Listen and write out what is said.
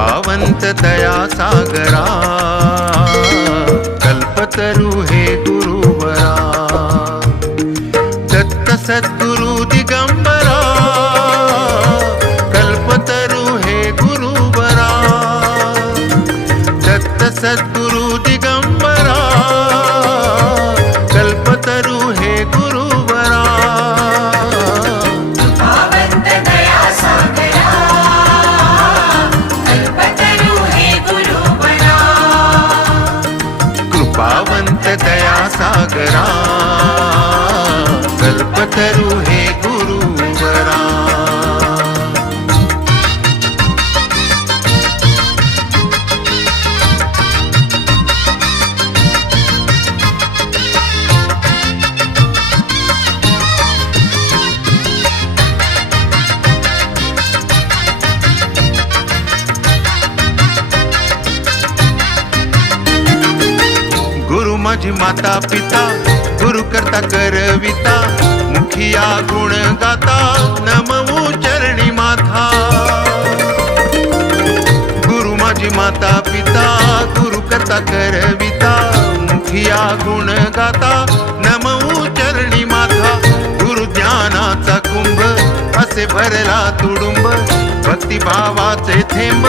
कृपावंत दया सागरा कल्पतरु हे गुरुवरा दत्त सद्गुरु दिगंबरा कल्पतरु हे गुरुवरा दत्त सद्गुरु दिगंबरा कल्पतरु हे गुरुवरा कृपावंत दया सागरा कल्पतरु हे गुरुवरा कृपावंत दया सागरा कल्पतरु हे गुरुवरा गुरु माझी माता पिता गुरु करता करविता मुखिया गुण गाता नमवू चरणी माथा गुरु माझी माता पिता गुरु करता करविता मुखिया गुण गाता नमवू चरणी माथा गुरु ज्ञानाचा कुंभ असे भरला तुडुंब भक्तिभावाचे थेंब